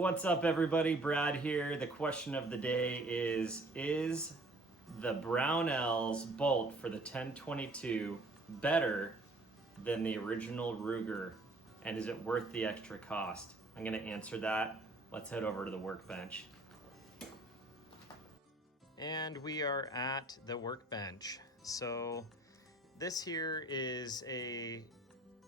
What's up, everybody? Brad here. The question of the day is the Brownells bolt for the 1022 better than the original Ruger? And is it worth the extra cost? I'm going to answer that. Let's head over to the workbench. And we are at the workbench. So this here is a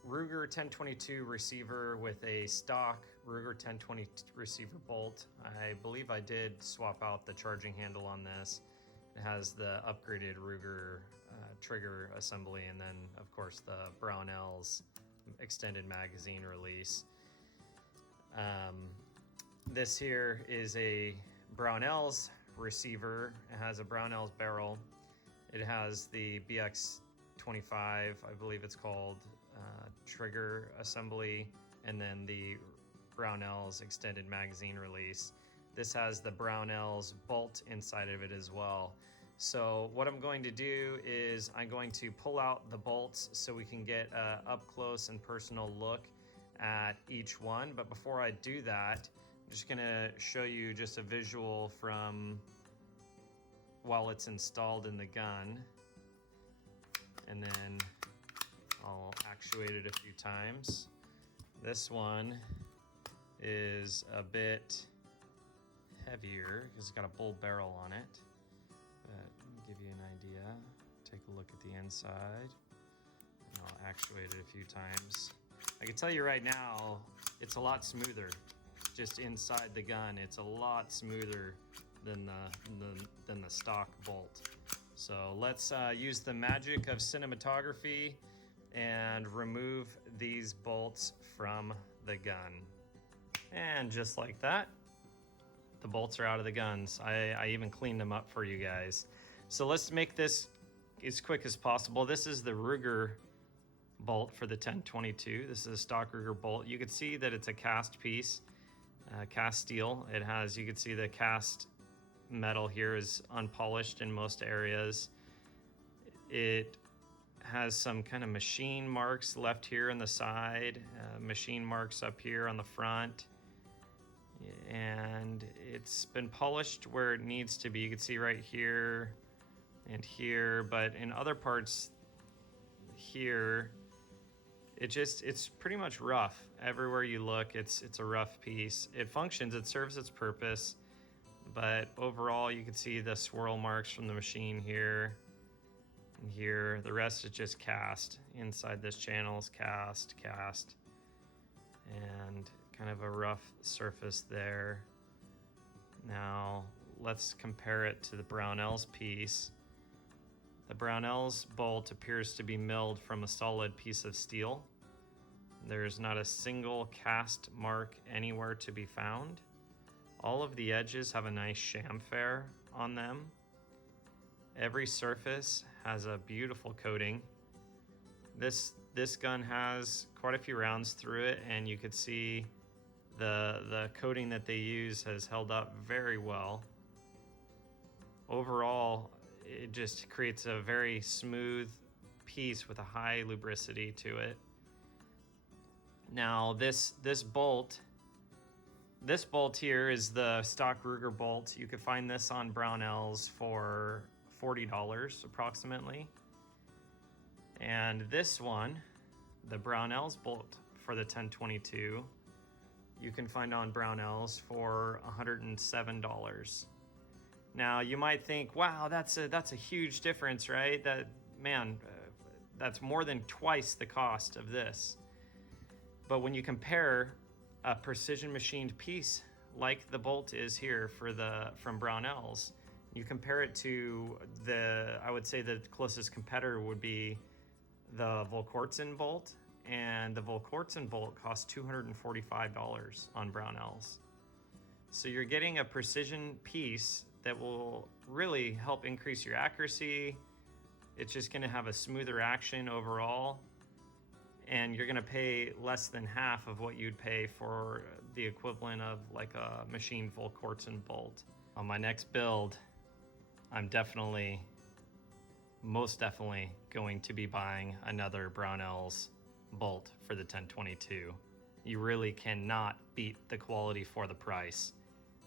Ruger 1022 receiver with a stock Ruger 1020 receiver bolt. I believe I did swap out the charging handle on this. It has the upgraded Ruger trigger assembly, and then of course the Brownells extended magazine release. This here is a Brownells receiver. It has a Brownells barrel. It has the BX25, I believe it's called, trigger assembly, and then the Brownells extended magazine release. This has the Brownells bolt inside of it as well. So what I'm going to do is I'm going to pull out the bolts so we can get a up close and personal look at each one. But before I do that, I'm just gonna show you just a visual from while it's installed in the gun. And then I'll actuate it a few times. This one is a bit heavier because it's got a bull barrel on it. But let me give you an idea. Take a look at the inside. And I'll actuate it a few times. I can tell you right now, it's a lot smoother. Just inside the gun, it's a lot smoother than the stock bolt. So let's use the magic of cinematography and remove these bolts from the gun. And just like that, the bolts are out of the guns. I even cleaned them up for you guys. So let's make this as quick as possible. This is the Ruger bolt for the 1022. This is a stock Ruger bolt. You can see that it's a cast piece, cast steel. It has, you can see the cast metal here is unpolished in most areas. It has some kind of machine marks left here on the side, machine marks up here on the front, and it's been polished where it needs to be. You can see right here and here, but in other parts here, it's pretty much rough. Everywhere you look, it's a rough piece. It functions, it serves its purpose, but overall you can see the swirl marks from the machine here and here. The rest is just cast. Inside this channel is cast, and kind of a rough surface there. Now let's compare it to the Brownells piece. The Brownells bolt appears to be milled from a solid piece of steel. There's not a single cast mark anywhere to be found. All of the edges have a nice chamfer on them. Every surface has a beautiful coating. This gun has quite a few rounds through it, and you could see the coating that they use has held up very well. Overall, it just creates a very smooth piece with a high lubricity to it. Now this bolt here is the stock Ruger bolt. You could find this on Brownells for $40 approximately. And this one, the Brownells bolt for the 1022, you can find on Brownells for $107. Now you might think, wow, that's a huge difference, right? That's more than twice the cost of this. But when you compare a precision machined piece like the bolt is here from Brownells, you compare it to I would say the closest competitor would be the Volquartsen bolt, and the Volquartsen bolt costs $245 on Brownells. So you're getting a precision piece that will really help increase your accuracy. It's just gonna have a smoother action overall, and you're gonna pay less than half of what you'd pay for the equivalent of like a machined Volquartsen bolt. On my next build, I'm most definitely going to be buying another Brownells bolt for the 1022. You really cannot beat the quality for the price.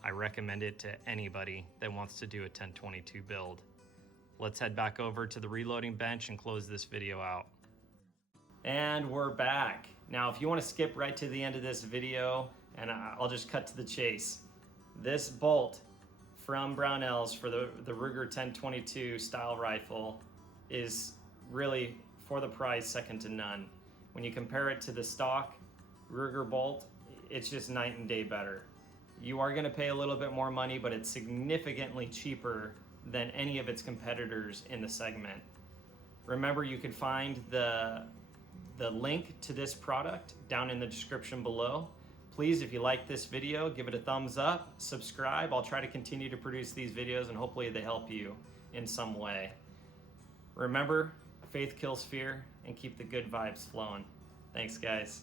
I recommend it to anybody that wants to do a 1022 build. Let's head back over to the reloading bench and close this video out. And we're back. Now, if you want to skip right to the end of this video, and I'll just cut to the chase. This bolt from Brownells for the Ruger 1022 style rifle is really, for the price, second to none. When you compare it to the stock Ruger bolt, it's just night and day better. You are going to pay a little bit more money, but it's significantly cheaper than any of its competitors in the segment. Remember, you can find the link to this product down in the description below. Please, if you like this video, give it a thumbs up, subscribe. I'll try to continue to produce these videos and hopefully they help you in some way. Remember, faith kills fear, and keep the good vibes flowing. Thanks, guys.